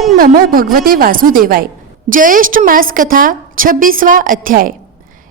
ओम नमो भगवते वासुदेवाय। ज्येष्ठ मास कथा 26वां अध्याय।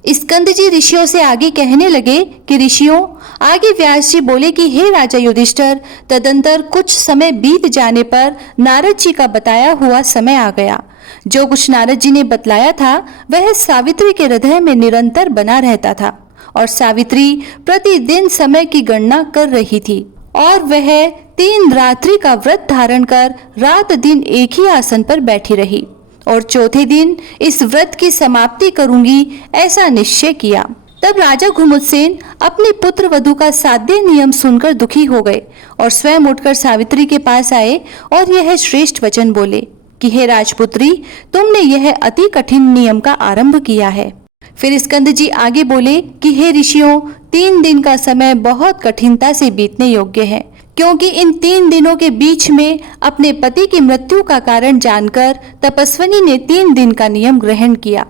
स्कंद जी ऋषियों से आगे कहने लगे कि ऋषियों, आगे व्यास जी बोले कि हे राजा युधिष्ठिर, तदंतर कुछ समय बीत जाने पर नारद जी का बताया हुआ समय आ गया। जो कुछ नारद जी ने बतलाया था वह सावित्री के हृदय में निरंतर बना रहता था और सावित्री प्रतिदिन समय की गणना कर रही थी और वह 3 रात्रि का व्रत धारण कर रात दिन एक ही आसन पर बैठी रही और चौथे दिन इस व्रत की समाप्ति करूंगी ऐसा निश्चय किया। तब राजा घुमुत्सेन अपने पुत्र वधू का साध्य नियम सुनकर दुखी हो गए और स्वयं उठकर सावित्री के पास आए और यह श्रेष्ठ वचन बोले कि हे राजपुत्री, तुमने यह अति कठिन नियम का आरंभ किया है। फिर स्कंद जी आगे बोले कि हे ऋषियों, 3 दिन का समय बहुत कठिनता से बीतने योग्य है, क्योंकि इन 3 दिनों के बीच में अपने पति की मृत्यु का कारण जानकर तपस्विनी ने 3 दिन का नियम ग्रहण किया।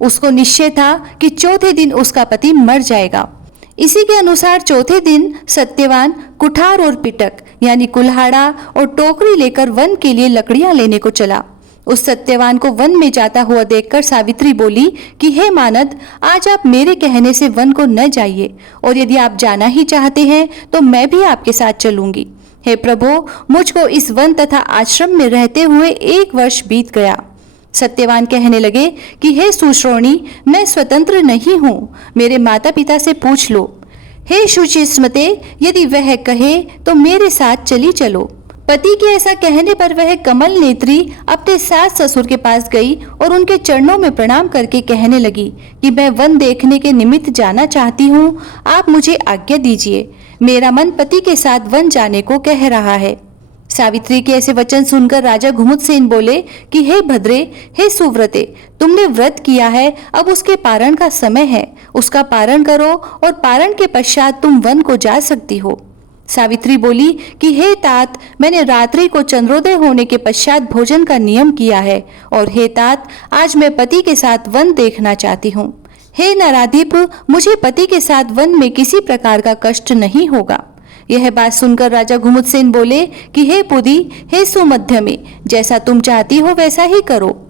उसको निश्चय था कि चौथे दिन उसका पति मर जाएगा। इसी के अनुसार चौथे दिन सत्यवान कुठार और पिटक यानी कुल्हाड़ा और टोकरी लेकर वन के लिए लकड़ियां लेने को चला। उस सत्यवान को वन में जाता हुआ देखकर सावित्री बोली कि हे मानद, आज आप मेरे कहने से वन को न जाइए और यदि आप जाना ही चाहते हैं तो मैं भी आपके साथ चलूंगी। हे प्रभु, मुझको इस वन तथा आश्रम में रहते हुए 1 वर्ष बीत गया। सत्यवान कहने लगे कि हे सुश्रोणी, मैं स्वतंत्र नहीं हूँ, मेरे माता पिता से पूछ लो। हे शुचिस्मते, यदि वह कहे तो मेरे साथ चली चलो। पति के ऐसा कहने पर वह कमल नेत्री अपने सास ससुर के पास गई और उनके चरणों में प्रणाम करके कहने लगी कि मैं वन देखने के निमित्त जाना चाहती हूँ, आप मुझे आज्ञा दीजिए। मेरा मन पति के साथ वन जाने को कह रहा है। सावित्री के ऐसे वचन सुनकर राजा घुमुत्सेन बोले कि हे भद्रे, हे सुव्रते, तुमने व्रत किया है, अब उसके पारण का समय है, उसका पारण करो और पारण के पश्चात तुम वन को जा सकती हो। सावित्री बोली कि हे तात, मैंने रात्रि को चंद्रोदय होने के पश्चात भोजन का नियम किया है और हे तात, आज मैं पति के साथ वन देखना चाहती हूँ। हे नराधिप, मुझे पति के साथ वन में किसी प्रकार का कष्ट नहीं होगा। यह बात सुनकर राजा घुमुत्सेन बोले कि हे पुदी, हे सुमध्यमे, जैसा तुम चाहती हो वैसा ही करो।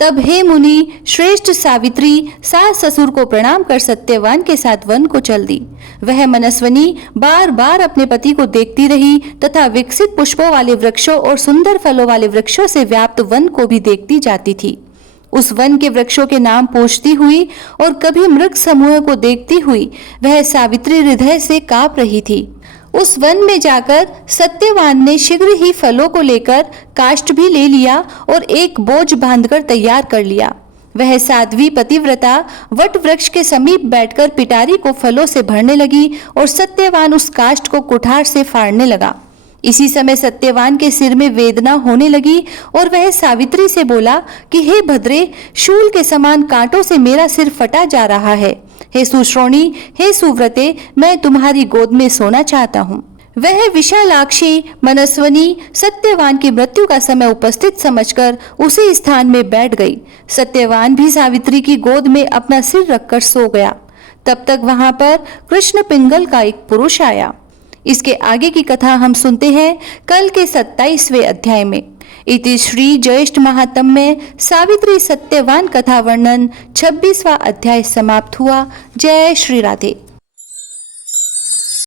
तब हे मुनि, श्रेष्ठ सावित्री सास ससुर को प्रणाम कर सत्यवान के साथ वन को चल दी। वह मनस्विनी बार बार अपने पति को देखती रही तथा विकसित पुष्पों वाले वृक्षों और सुंदर फलों वाले वृक्षों से व्याप्त वन को भी देखती जाती थी। उस वन के वृक्षों के नाम पूछती हुई और कभी मृग समूह को देखती हुई वह सावित्री हृदय से कांप रही थी। उस वन में जाकर सत्यवान ने शीघ्र ही फलों को लेकर काष्ठ भी ले लिया और एक बोझ बांधकर तैयार कर लिया। वह साध्वी पतिव्रता वट वृक्ष के समीप बैठकर पिटारी को फलों से भरने लगी और सत्यवान उस काष्ठ को कुठार से फाड़ने लगा। इसी समय सत्यवान के सिर में वेदना होने लगी और वह सावित्री से बोला कि हे भद्रे, शूल के समान कांटों से मेरा सिर फटा जा रहा है। हे सुश्रोणी, हे सुव्रते, मैं तुम्हारी गोद में सोना चाहता हूँ। वह विशालाक्षी मनस्विनी सत्यवान की मृत्यु का समय उपस्थित समझकर उसी स्थान में बैठ गई। सत्यवान भी सावित्री की गोद में अपना सिर रखकर सो गया। तब तक वहां पर कृष्ण पिंगल का एक पुरुष आया। इसके आगे की कथा हम सुनते हैं कल के 27वें अध्याय में। इति श्री ज्येष्ठ महात्म्य में सावित्री सत्यवान कथा वर्णन 26वां अध्याय समाप्त हुआ। जय श्री राधे।